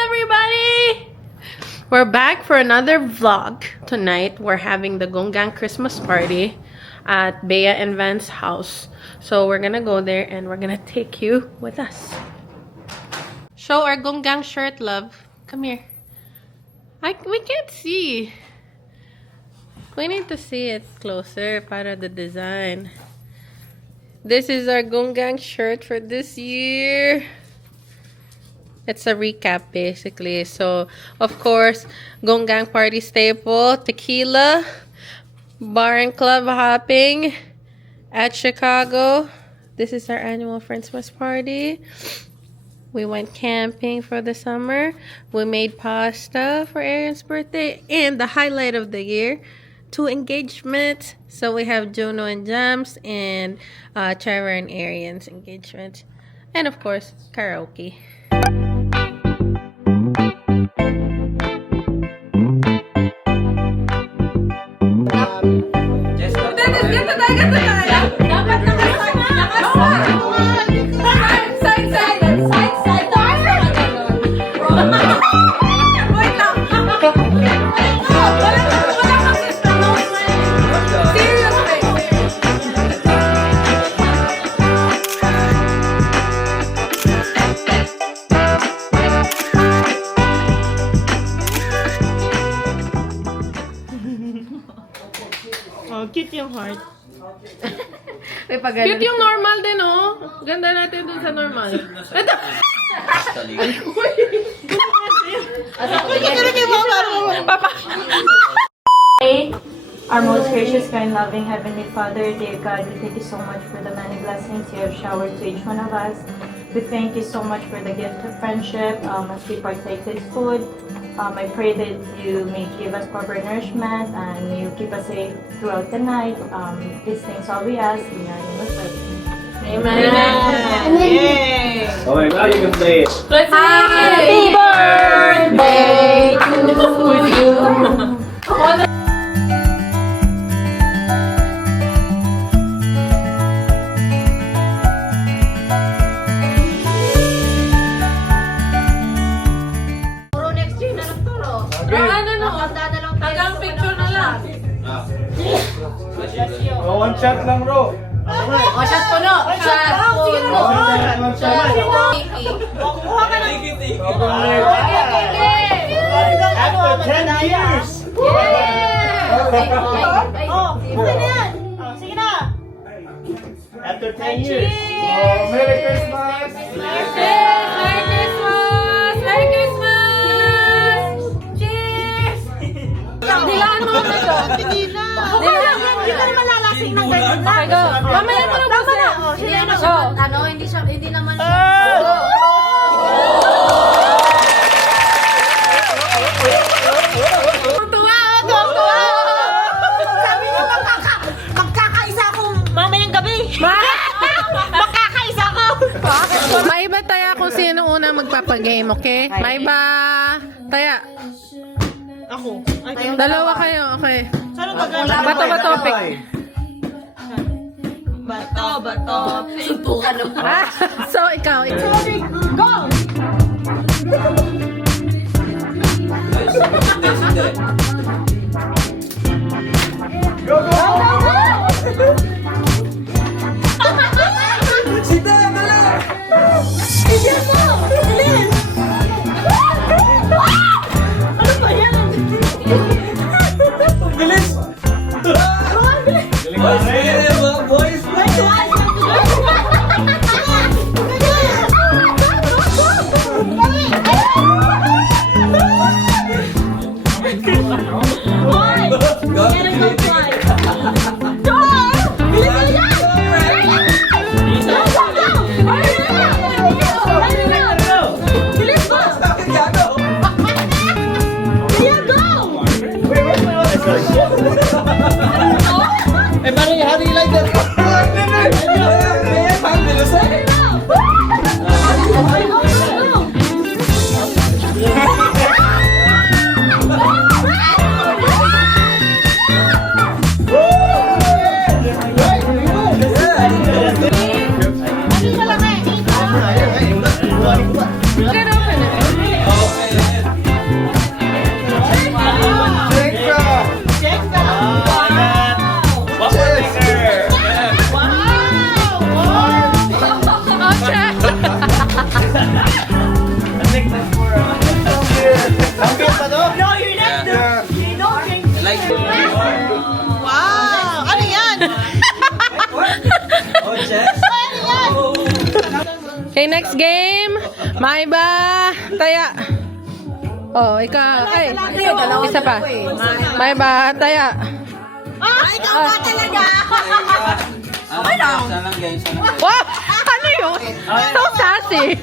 everybody! We're back for another vlog. Tonight, we're having the Gonggang Christmas party at Bea and Van's house. So we're gonna go there and we're gonna take you with us. Show our Gonggang shirt, love. Come here. We can't see. We need to see it closer para the design. This is our Gonggang shirt for this year. It's a recap basically. So, of course, Gonggang party staple, tequila, bar and club hopping at Chicago. This is our annual Friendsmas party. We went camping for the summer. We made pasta for Aaron's birthday. And the highlight of the year, 2 engagements. So we have Juno and Jams and Trevor and Arian's engagement. And of course, karaoke. Oh, cute yung heart. Cute yung normal din, oh. Ganda natin dun sa normal. Ito! Our most gracious, kind, loving Heavenly Father, dear God, we thank you so much for the many blessings you have showered to each one of us. We thank you so much for the gift of friendship as we partake this food. I pray that you may give us proper nourishment and may you keep us safe throughout the night. These things all we ask in your name of God. Amen. Yay! Okay, now you can play it. Let's Happy birthday to you. Hanggang picture na lang. One shot lang, bro. O, shot puno. Shot puno. Kumuha ka ng... After 10 years. Oh, pwede na yan. Sige na. After 10 years. Oh, Merry Christmas. Merry Christmas! Merry Christmas! Cheers! Dilaan mo na ito. Hindi ka naman lalasing ng ganyan lang. Okay, go. Mamaya mo na Tama busin. na. Oh, sige na. Hindi naman siya. Tuwa! Sabi niyo magkakaisa akong mamayang gabi. Magkakaisa ako. Maiba taya kung sino unang magpapagame, okay? Maiba taya. Ako. Dalawa kayo, okay. Saan gagawin? Bato topic. Bato. Suntukan ng So, ikaw. Go! Okay, next game. May ba? Taya. Oh, ikaw. Ay, isa pa. May ba? Taya. Ikaw ba talaga? Wow! Ano yun? So sassy.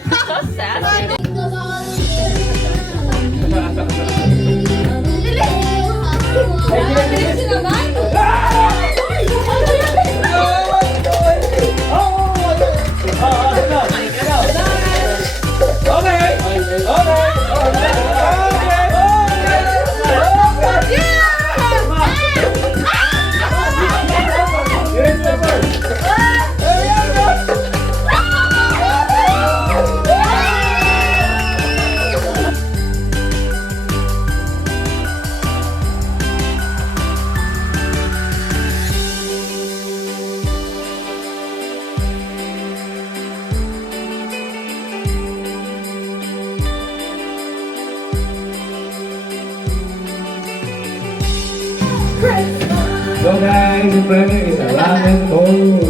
So guys, yung premier is a ramen bowl.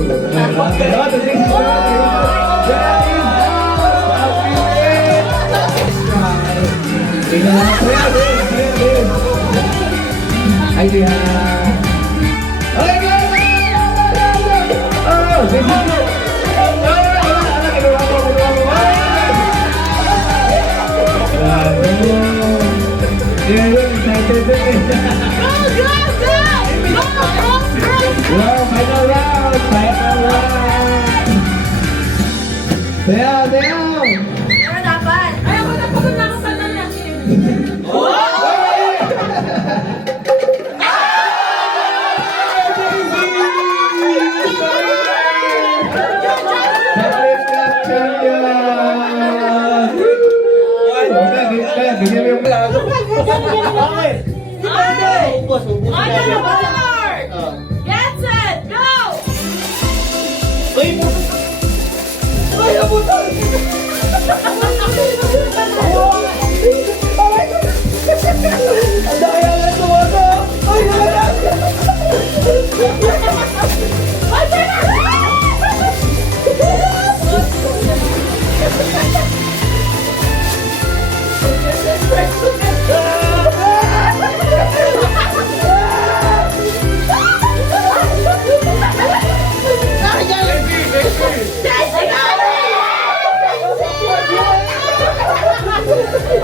Ay, dia. Ay, Wow, final round! Final round! Sayaw, sayaw! Ano dapat? Ay, ako napagod na ako sa natin. Bigyan mo yung plato. Get set, go!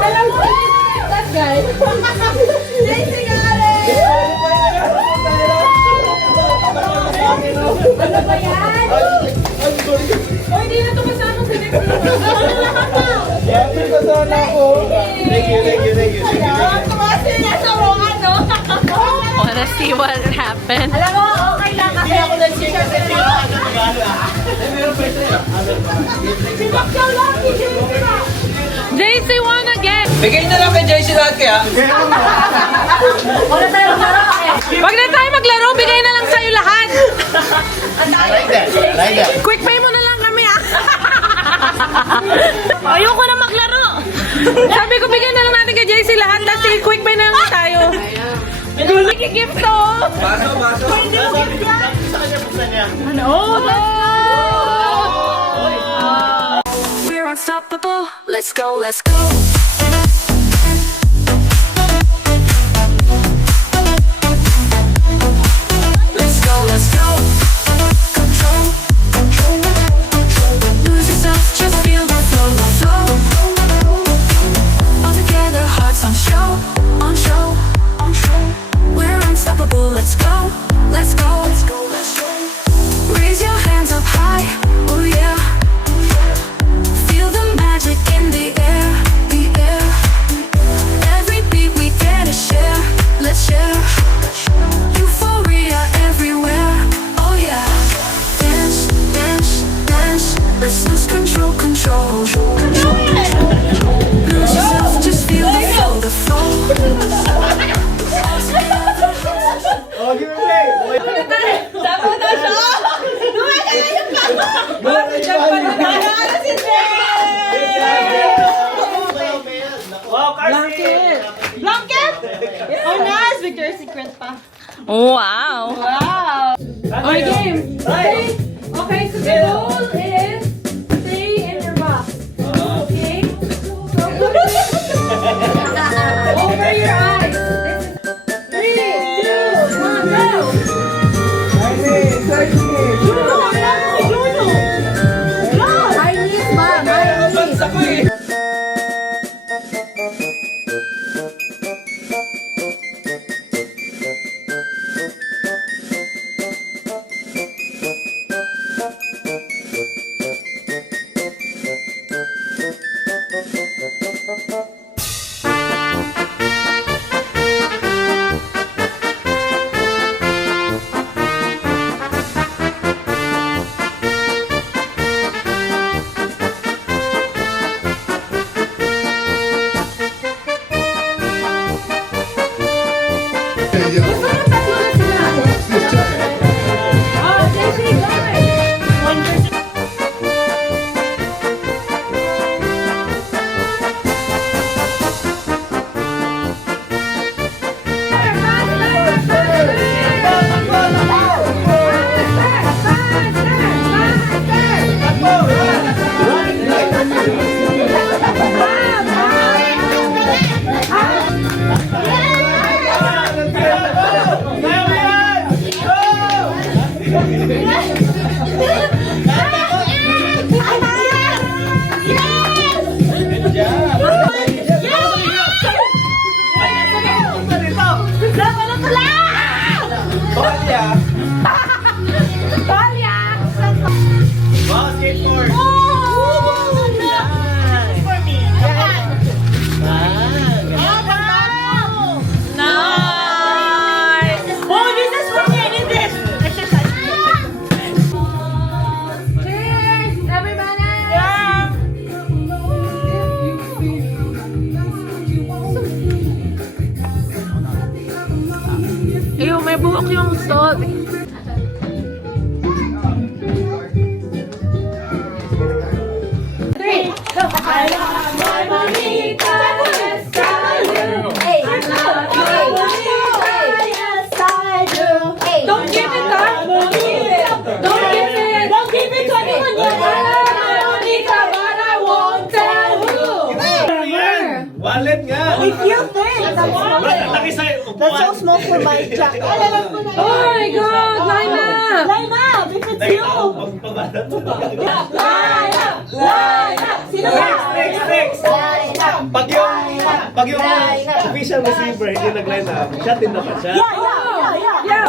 Alam mo, that guy. Daisy Gale! Ano ba yan? O, hindi na ito kasama sa next Thank you. Kumasi niya sa mga, no? Wanna see what happened? Alam mo, okay lang kasi ako nag-share sa iyo. Sinakyaw lang, hindi mo. JC won again! Bigay na lang kay JC lahat kaya. Wala tayo maglaro. Wag na tayo maglaro, bigay na lang sa'yo lahat! Like that. Quick pay mo na lang kami ah! Ayoko na maglaro! Sabi ko bigyan na lang natin kay JC lahat, tapos quick pay na lang tayo. Nagkigift to! Baso. Oh, no! We're unstoppable. Let's go, let's go. Let's go, let's go. Control. Lose yourself, just feel the flow, flow. All together, hearts on show, on show, on show. We're unstoppable. Let's go, let's go, let's go, let's go. Raise your hands up high, oh yeah. Feel the magic in the air, the air. Every beat we dare to share, let's share. Euphoria everywhere, oh yeah. Dance, dance, dance. Let's lose control, control. Lose yourself, just feel the flow. Oh, give me a play. Wow, Carson! Blanket! Oh, nice! Victoria's Secret pa. Wow! Wow! Okay, game. Right. Okay, so the rule is stay in your box. Hawak yung salt. Don't give it up. Don't give it. Don't give it. Don't give it to anyone yet. Monica, but I won't tell who. Wallet nga. If you think that's Laki sa that's so small for my jacket. Oh my God! Line up! Line up if it's you. Line up. Line up. Sino ba? Next. Pag yung official receiver hindi nag-line up, shot in na ba siya? Yeah.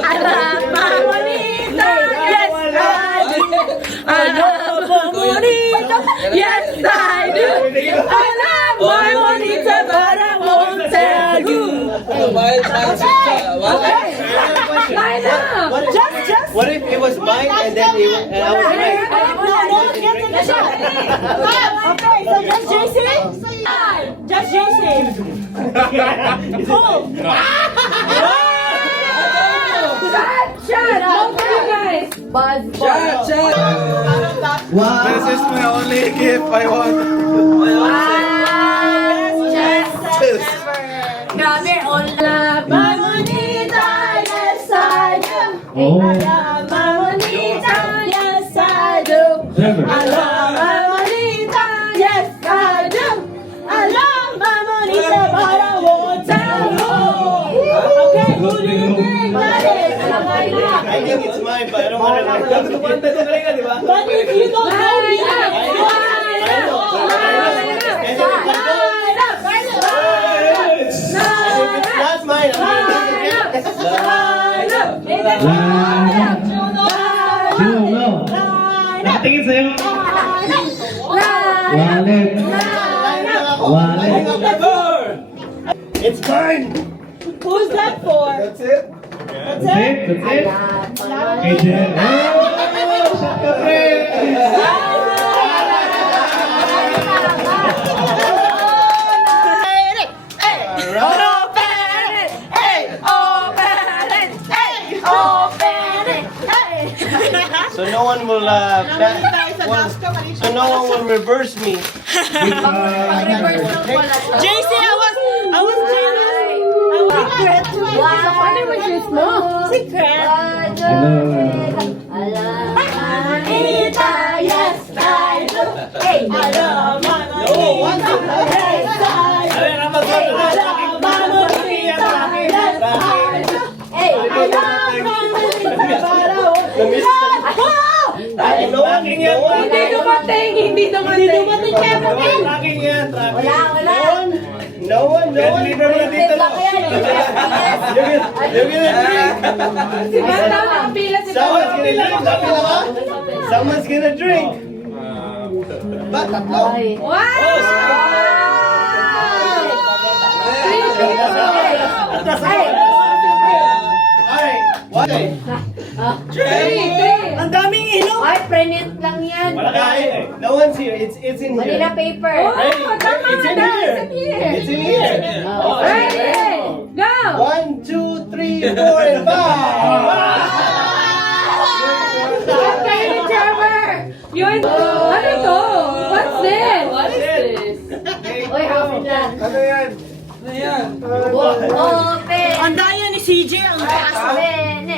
Alam mo, Bonita. Yes, alam mo, bonita. Yes, I do. Alam mo, bonita, but I won't tell you. Line up! Just. What if it was mine and then it was... No, get in the shot. Okay, so just JC. Just JC. Cool. Shut up, you guys! This is my only gift I want. Grabe, all love. Bonita, yes I do. Oh, Bonita, yes I do. never. I love my Bonita, yes I do. I love my Bonita, but I won't tell you. Okay, who do you think that is? I think it's mine, but I don't want to like... But if you don't know me, That's mine. Sino, no? Nakatingin sa'yo. Wallet. Wallet. It's mine. Who's that for? That's it. That's That's it? it? That's it? Kay Jen. Oh, shot ka, pre. So no one will so no one will reverse me. JC, I was jealous. Secret. Bonita, yes I do. I love my Bonita, yes I do. I love my Bonita, yes I do. I love my Bonita, but I won't. No one can get one. Hindi dumating Kevin. Tracking yan. Wala. No one. Deliver mo na dito. You're gonna drink. Si Bata nakapila si Someone's gonna drink. Sabi na ba? Someone's gonna drink. Ba, tatlo. Alright. What? Ang daming inom. Ay, print lang yan. Wala kain eh. No one's here. It's in here. Manila paper. Ready? It's in here. It's in here. Ready? Go! 1, 2, 3, 4, and 5. Okay, Trevor! Yun! Ano to? What's this? Uy, open lang. Ano yan? Open. Ang daya ni CJ ang taas. Open.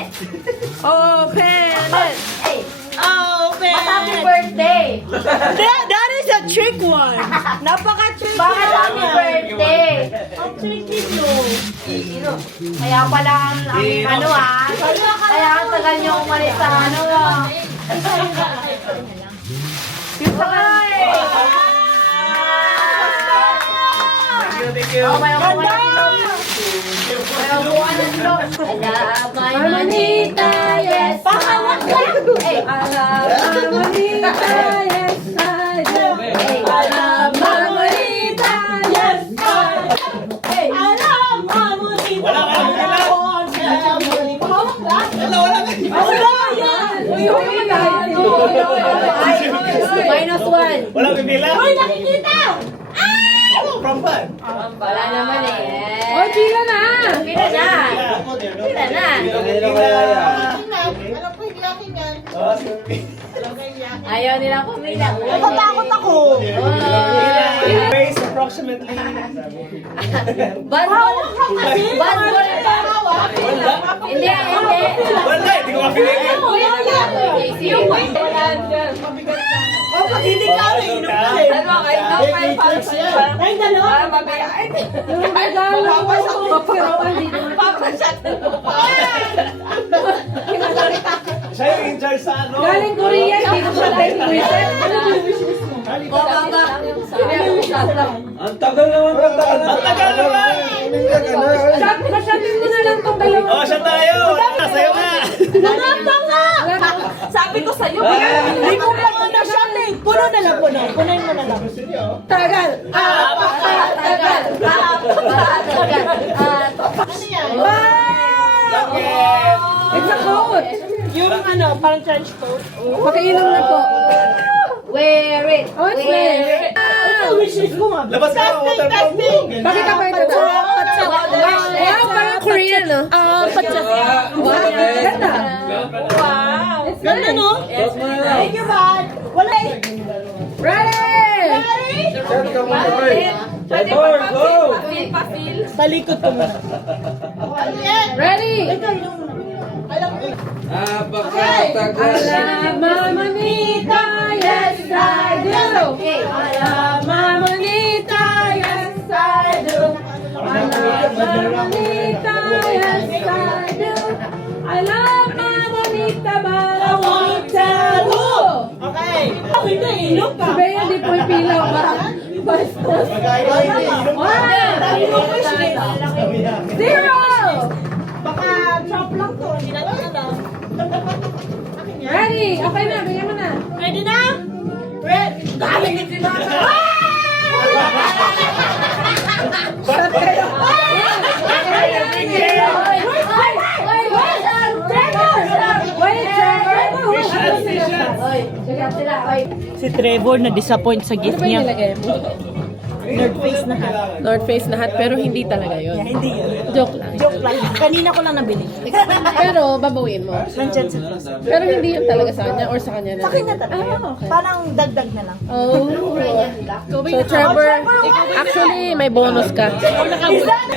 Open it! Hey, Open. happy birthday. That is a trick one. Napaka-trick Bakit happy birthday? Ang tricky no. Kaya pala ang ano kaya ang tagal niyo umalis sa ano Thank you. Oh, may upuan dito. My Manita, yes. Pakawak ka. Hey, Manita, yes, I do. hey, Mamita, yes, I do. hey. I love Mamita. Wala ka lang, wala. Pakawak lang. Wala ka. Wala yan. Minus 1. Walang pipila? Uy, nakikita. From fun. Wala naman eh. Oh, pila na! Pila na. Pila na. Ayaw nila pumila. Natatakot ako. Weighs approximately. Basbol. Basbol. Hindi, hindi. Wala, hindi ko mapinigil. Yung point. Hindi ka rin. Inom ka eh. Ano, kayo para sa Ay, dalawa. para mabayaan. Papasat mo pa. Siya yung in charge sa ano. Galing Korea, hindi ko siya tayo Ang tagal naman. Ang tagal naman. Masyadin mo na lang itong dalawa. Oh, siya tayo. Sa'yo nga. Nanata nga! Sabi ko sa'yo, hindi ko pa nga na-shot eh. Puno na lang, puno. Punoy mo na lang. Tagal! Tagal. Ano yan? It's a coat. Yung ano, parang trench coat. Pakiinom na po. Wear it. Oh, it's Wear weird. it. Ito, wishes ko nga. Labas ka, waterproof mo. Bakit ka pa ito? Wow, parang Korean, no? Ganda. Ganda, no? Thank you, man. Wala eh. Ready! Talikod ko muna. Ready! Napakatagal. Mamamita, yes I do. Mamamita, yes I do. Mamamita, yes I do. I love Mamamita, but I won't tell who. Okay. Ako hindi, ilog ka. Si Bea, di po ipilaw ba? Bastos. 1, 0. Baka chop lang to. Hindi natin alam. Akin yan. Ready? Okay na, bigyan mo na. Ready na? Ready. Galing din sila. Si Trevor na-disappoint sa gift niya. Nerd face na hat. North Face na hat, pero hindi talaga Yeah, yon. hindi yun. Joke lang. Joke lang. Kanina ko lang nabili. Pero babawiin mo. Nandyan sa... Pero hindi yun talaga sa kanya or sa kanya na. Sa akin na talaga. Ah, okay. Parang dagdag na lang. Oh. So Trevor, actually may bonus ka. Is that...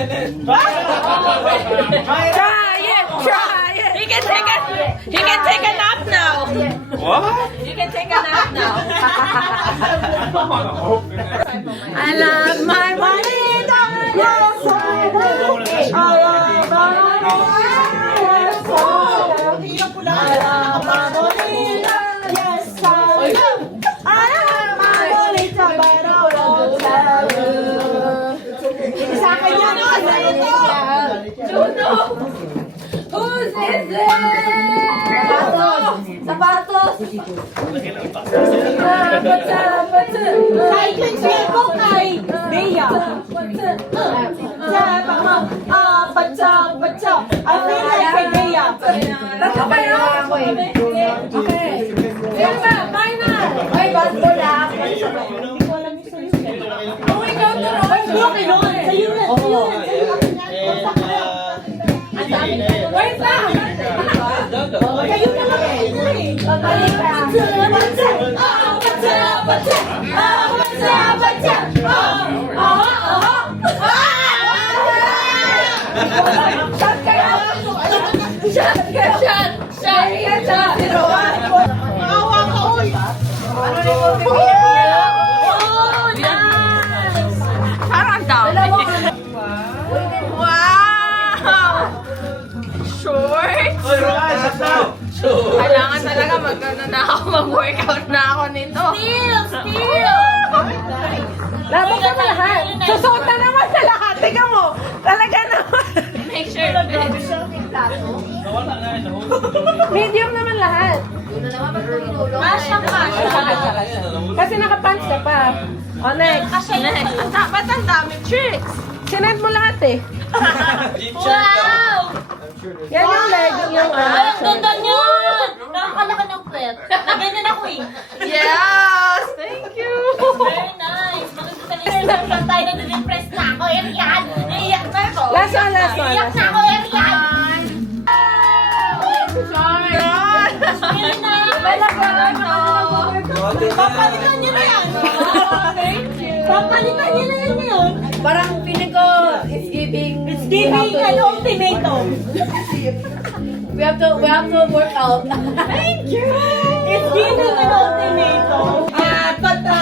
Try it. Try it. He can take a nap now. What? You can take a nap now. I love my money. Yes, I do. I love my yes, I do. I love my Bonita. Yes, I do. I love my Bonita, but I won't tell you. Sa akin yan, Who's is it? Sapatos. Kay Kinsley ko kay Bea. I feel like kay Bea. Tatlo kayo. Okay. Yan ba? Final. Ay, bago lang. Hindi ko alam yung sa'yo. Oh, ikaw turuan. Okay, no? Sa'yo rin. Sa'yo rin. Wait lang. Kayo na lang eh. Shot kayo. Shot kayo. Shot. Shot. Shot. Maawa ka, uy. Ano ni mo? Oh, nice. Parang dami. Wow! Short? Oy, Roan, shut down. Kailangan talaga mag-workout na ako nito. Still! Labog ka sa lahat. Susuot na naman sa lahat. Tingnan mo. Talaga naman. Make sure. Medium naman lahat. Kasha. Kasi nakapants ka pa. O, next. Next. Ba't ang dami tricks? Sinend mo lahat eh. Wow! Yan yung leg, yung Ay, ang ganda niyan! Nakakalaki ng pet. Ganyan ako eh. Yes! Thank you! Very nice. Maganda talaga. Tayo na din-impress na ako. Yan. Iiyak na ako. Last one, last one. Iyak na ako, Erian! Papalitan niyo na yan! Papalitan niyo na yan yun! Parang feeling ko, it's giving... It's giving an ultimatum! We have to work out. Thank you! It's giving an ultimatum! Apat na!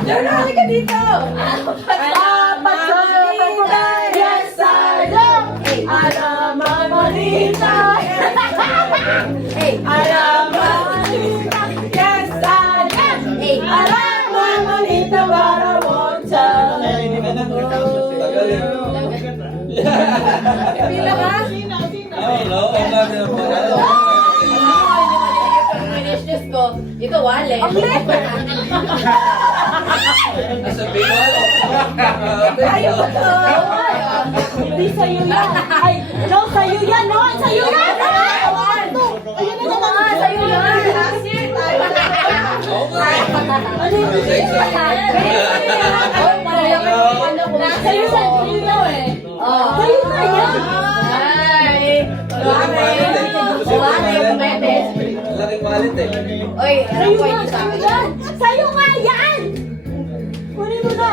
Jordan, halika dito! Yes, I know! Alam Mamonita! Hey! Alam Mamonita! Yes, I know! Hey! Alam Mamonita, but I won't tell Pila ka? Finish ko. Ito, wale. Nasa Bicol. Ayaw ko to. Hindi sa'yo yan! Ay, no, sa'yo yan! No, sa'yo yan! Ayun na naman! Sa'yo yan. Last year, tayo. Ano yung sa'yo yan! Sa'yo na yan! Laking malit eh. Oy, Sa'yo yan! Sa'yo yan! Sa'yo nga yan! Kunin mo na!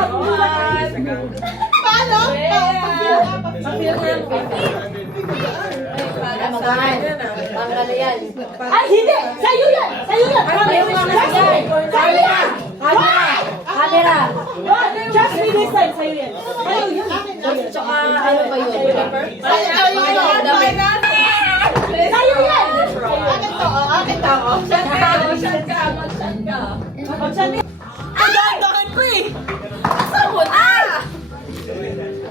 Paano? Tanggal yan. Ay, hindi! Sa'yo yan! Sa'yo yan! Camera. Just me this time! Sa'yo yan! Sa'yo yan! Tsaka ano ba yun? Paper? Sa'yo yan! Ang gagawin ko eh!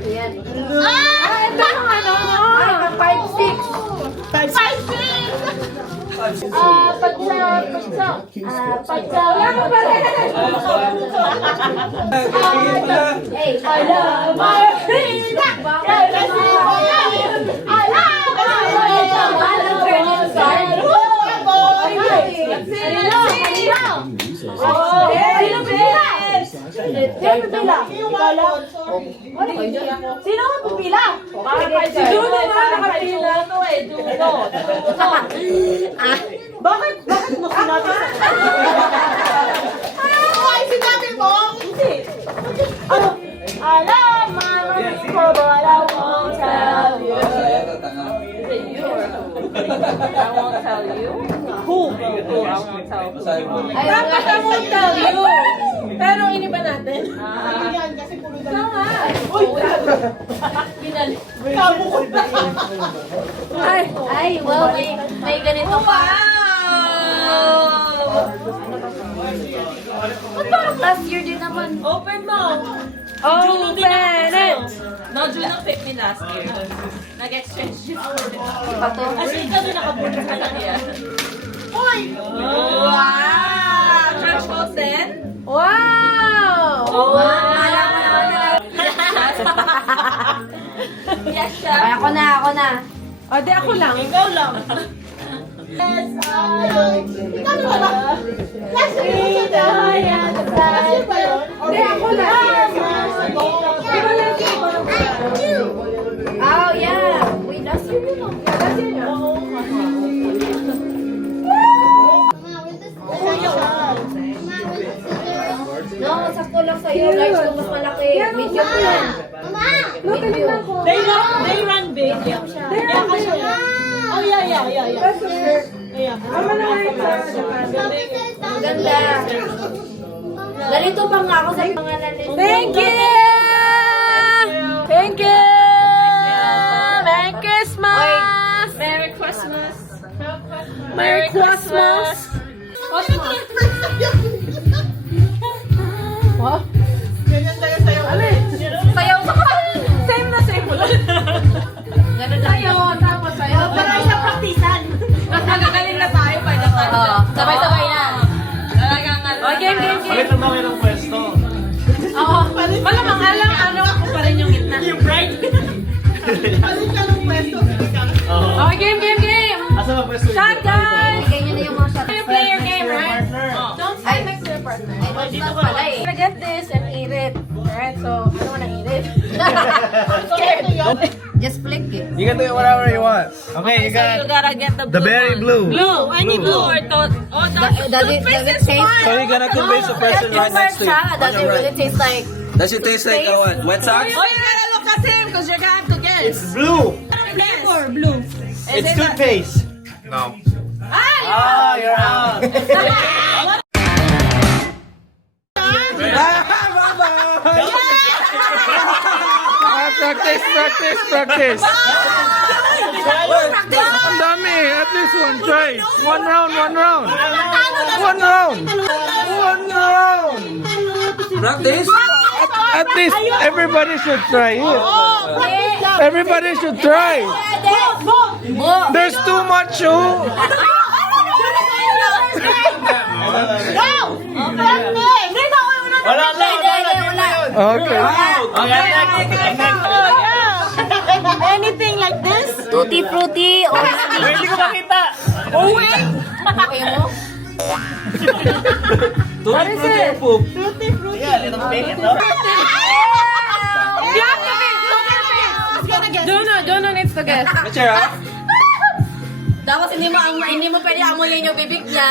Ayan. Ito ang ano! Ay, pang 5-6. Hey, Alam Marina! Kasi mo yan! Alam Marina! Walang turning start. Sino pipila? Sino pipila? Ikaw lang? Sino ang pipila? Si Juno nga nakapila to eh, Juno. Bakit mo sinabi? Ay, sinabi mo? Hindi. Ano? Alam, mamamin ko, but I won't tell you. I won't tell you. Who? Who I won't tell you. Dapat I won't tell you. Pero iniba natin. Ay, wow, may ganito pa. Ba't parang last year din naman? Open mo. Oh, Bennett! No, June ang pick me last year. Nag-exchange yun. Iba to? As in, kami nakapunta sa kanya. Hoy! Wow! Church calls din? Wow! Oh, Alam mo naman na. Yes, siya. Ay, ako na. O, di ako lang. Ikaw lang. Yes, ikaw naman ba? Last year ba yan? Hindi, ako lang. Oh, yeah. Wait, last year yun. Last year yun. No, sakto lang sa'yo. Large ko mas malaki. Medium ko yan. Medium. They run big. Yeah, kasi. Oh, yeah. Yeah. Ang ganda. Ganito pa nga ako sa pangalan nito. Thank you! Thank you! Merry Christmas! Merry Christmas. Merry Christmas! What? Sayaw ka pa. Same na same mo lang. Ganun tayo. Tapos sayaw. Parang sa praktisan. Nagagaling na tayo by the time. Oo, sabay-sabay na. Talagang ano. O, game. Palit naman kayo ng pwesto. Oo. Malamang alam, ako pa rin yung gitna. Yung bride. Palit ka ng pwesto. O, game. Asa ba pwesto? Shot, guys! Bigay niyo na yung mga shots. You play your game, right? Partner. Don't stand next to your partner. Lang pala eh. I get this and eat it. Alright, so I don't wanna eat it. I'm scared. Just flick it. You can do whatever you want. Okay, you So you got gotta get the the berry blue. Blue, any blue or to. Oh, does it taste? So you're gonna convince the person right next to you. Does it really taste like? Does it taste like what? Wet socks? Oh, you gotta look at him because you're gonna have to guess. It's blue. Flavor blue. It's toothpaste. No. Ah, you're out. Practice. Ang dami. At least one try. One round. Practice? At least everybody should try it. Everybody should try. There's too much. Wala. Okay. Anything like this? Tutti frutti or Hindi ko makita. What is it? Yeah, it'll make it up. Jono needs to guess. Machera? Tapos hindi mo pwede amoyin yung bibig niya.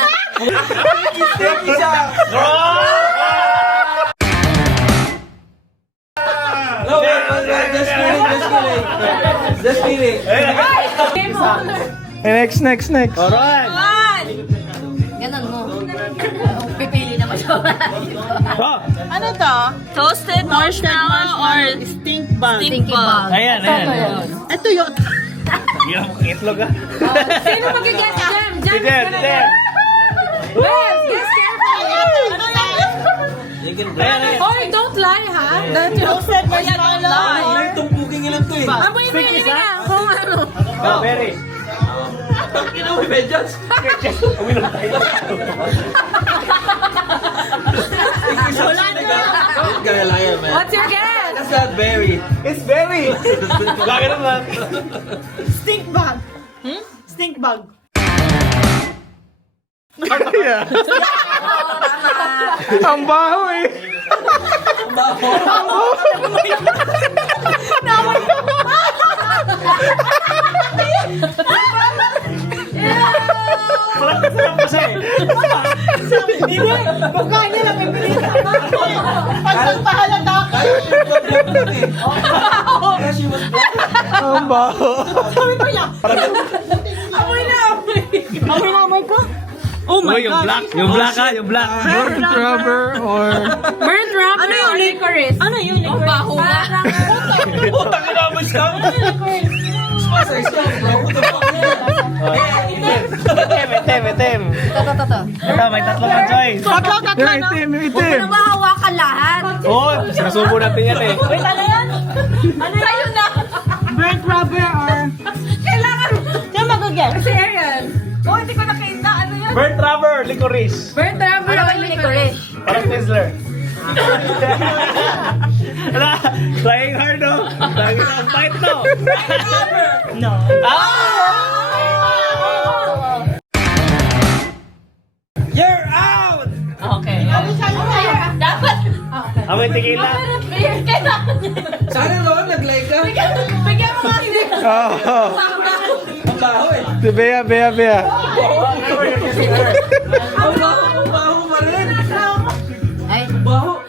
No, wait. Just kidding. Next. Alright. Ganon mo. Pipili naman siya. Ano to? Toasted marshmallow or Stink bug. stinky bug? Ayan. Ito yun. Yung itlog ah. Sino mag-guess? Jam. Si Jem. Yes, guess carefully. You can blend it. Oh, don't lie, ha? That you Toasted marshmallow. Yung tumpuking ilan to eh. Amoy mo yun nga. Kung ano. Berry. You know, we made just. Kaya liar, man. What's your guess? That's not berry. It's berry. Bakit naman? Stink bug. Stink bug. Yeah. Ang baho eh. Sarap kasi. Hindi. Mukha niya lang pipilitan. Pag nagpahalata ka. She was Ang baho. Sabi ko niya. Amoy na amoy. Amoy na amoy ko? Oh my Yung God. black. Yung black ha. Yung black. Burnt rubber or... Burnt rubber Ano yun? or licorice? Ano yun? Ang baho nga. Putang ina mo siya. sponsor stuff, bro. What the fuck? Itim. Ito. Ito, may tatlong ang choice. Yung itim. Huwag mo na mahawakan lahat. Oo, sinasubo natin yan eh. Wait, ano yan? Sa'yo na. Burnt rubber or... Kailangan. Sino mag-guess? Si Ariel. Oh, hindi ko nakita. Ano yan? Burnt rubber, licorice. Burnt rubber Ano ba or yung licorice? licorice? Parang Twizzler. Wala, trying hard no? Trying hard. Bakit to? No. You're out! Okay. Dapat. Amoy tequila. Beer kailangan niya. Sana noon, nag-like ka. Bigyan mo nga hindi. Oh, Ang baho eh. si Bea. Ang baho pa rin. Ay. Ang baho.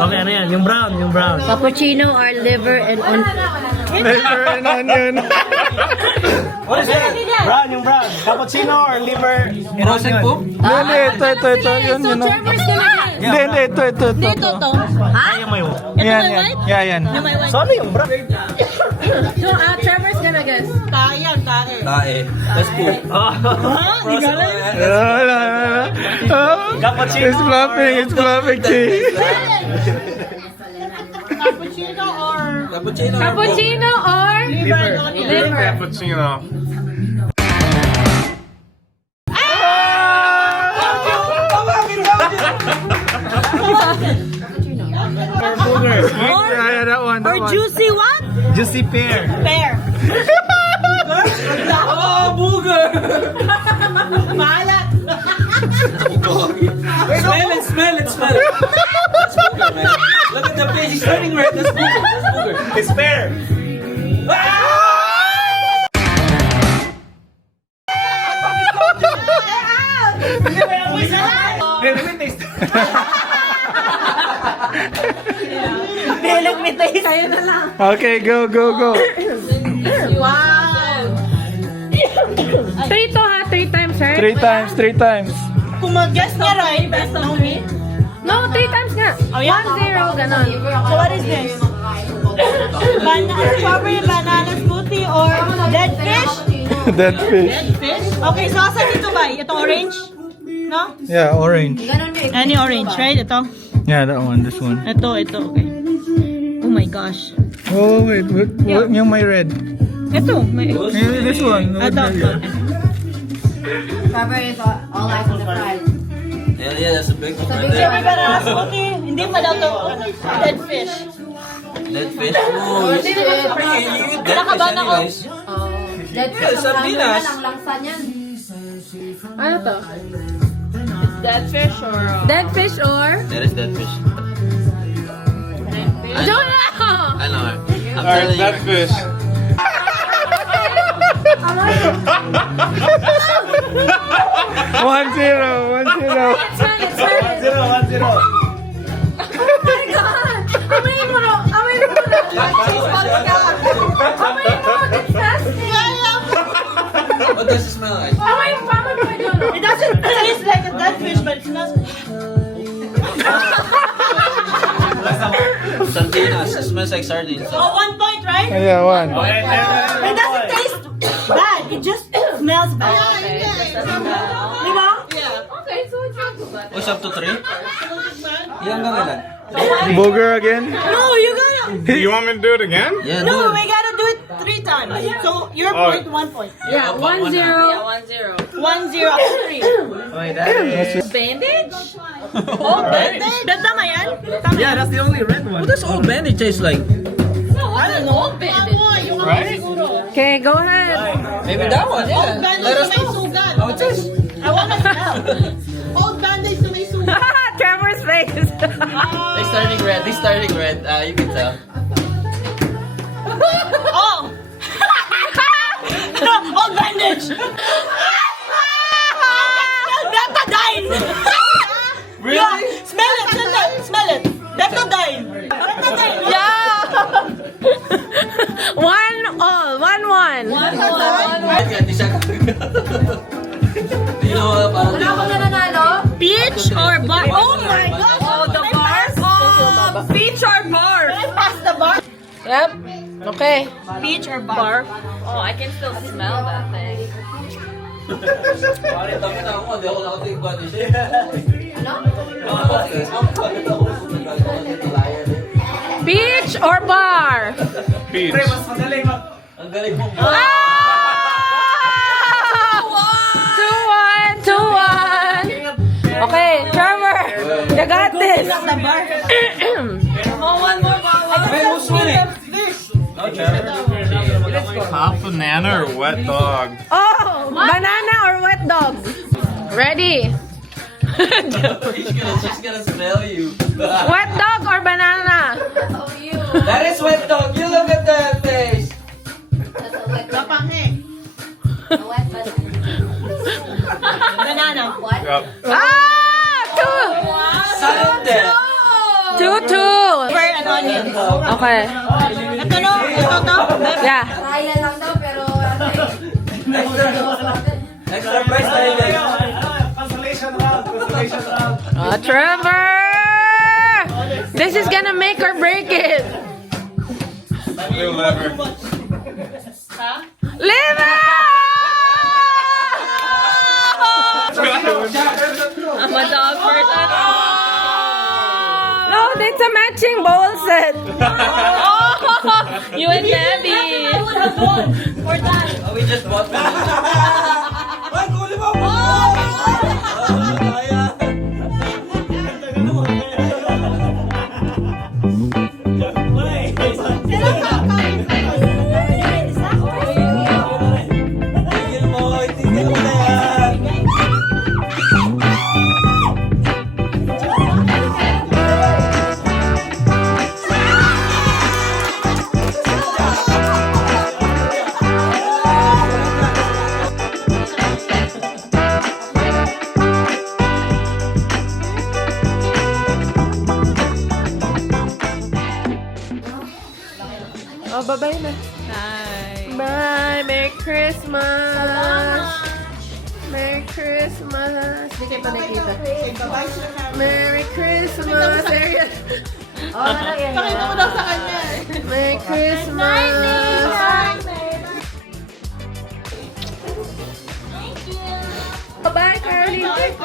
Okay, ano yan? Yung brown. Cappuccino or liver and on. Liver and onion. What is that? Yung brown. Cappuccino or liver and Frozen onion? poop? Hindi, ito. Yun. Trevor's gonna guess. Hindi, ito. Ay, yung may Yan. Yeah, yan. So, ano yung brown? So, Trevor's gonna guess. Tae. Tae. That's poop. Wala. Cappuccino. It's fluffing tea. Cappuccino or... Cappuccino. Cappuccino or liver? Yeah, that one. Or juicy what? Juicy pear. Pear. Oh, booger! Maalat. Smell it, smell it. That's booger, man. Look at the face, he's turning red. That's booger, that's booger. It's fair. Hey, let me taste. Bilog ni taste. Kaya na lang. Okay, go, go, go. Wow! 3 to ha, 3 times, right? 3 times, 3 times. Kung mag-guess niya right, best of me. No, 3 times nga. Oh, yeah. 1-0, ganon. So what is this? Strawberry banana smoothie or dead fish? Dead fish. Fish? Okay, so asan dito ba? Ito orange? No? Yeah, orange. Any orange, right? Ito? Yeah, that one, this one. Ito, okay. Oh my gosh. Oh, wait, yung may red. Ito, may... Maybe this one. Ito. Strawberry is all eyes on the prize. Yeah, that's a big one right Strawberry there. banana smoothie, hindi pa daw to dead fish. Dead fish. Oh, you eat dead fish anyways. Dead Yeah, sardinas. Ang langsa niyan. Ano to? Dead fish or... Dead fish or? That is dead fish. Jonah! I know. I'm Alright, telling that you. fish. One zero, 1-0. It's fine, it's fine. 1-0, 1-0. Oh my God! Amayin mo no! Amayin mo no! Amayin mo! Disgusting! What does it smell like? Amayin pa mo pa Jonah! It doesn't taste like a dead fish, but it smells... Sardinas. It smells like sardines. Oh, 1 point, right? Yeah, one. Okay, It doesn't taste bad. It just smells bad. Di ba? Okay, so it's not too bad. Oh, it's up to 3? Yan hanggang ilan? Booger again? No, you gotta... You want me to do it again? Yeah, No, do we it. gotta do it 3 times. So, your Oh. point, 1 point. Yeah, 1-0. 1-0 after 3. Okay, that is... Bandage? Oh, bandage? Tama yan? Tama Yeah, that's the only red one. What does old bandage taste like? I don't know. Right? Okay, go ahead. Maybe that one, yeah. Let us know. How it tastes. I wanna smell. Trevor's face. They starting red. They starting red. You can tell. Oh! Old bandage! Betadine! Really? Smell it! Smell it! Betadine! Betadine! Yeah! 1-1. Hindi siya. You know, parang... Wala akong nananalo. Peach or bar? Oh my God! Oh, the bar? Peach or bar? Can I pass the bar? Yep. Okay. Peach or bar? Oh, I can still smell that thing. Parang dami na ako. Hindi ako nakating body siya. Beach or bar? Peach. Mas magaling. Ang galing mo. Ah! 2-1. Okay, Trevor, you got this. The bar? Hot banana or wet dog? Oh, banana or wet dog? Ready? She's gonna smell you. Wet dog or banana? Oh, you. That is wet dog. You look at that face. That's a wet A wet Banana. What? Ah! Sudden death. 2-2. Pepper and onion. Okay. Ito no? Ito to? Yeah. Kaya lang daw, pero ano eh. Extra price tayo guys. Consolation round. Consolation round. Oh, Trevor! This is gonna make or break it. Live it! I'm a dog person. No, that's a matching bowl set. You and Debbie. I would have won. For that. Oh, we just bought one. Ay, kunin mo! Tigil mo na yan. bye-bye na. Bye. Bye! Merry Christmas! Merry Christmas! Hindi kayo pa nakita. Merry Christmas! Ariel! Pakita mo daw sa kanya. Merry Christmas! Thank you. Bye-bye, Caroline!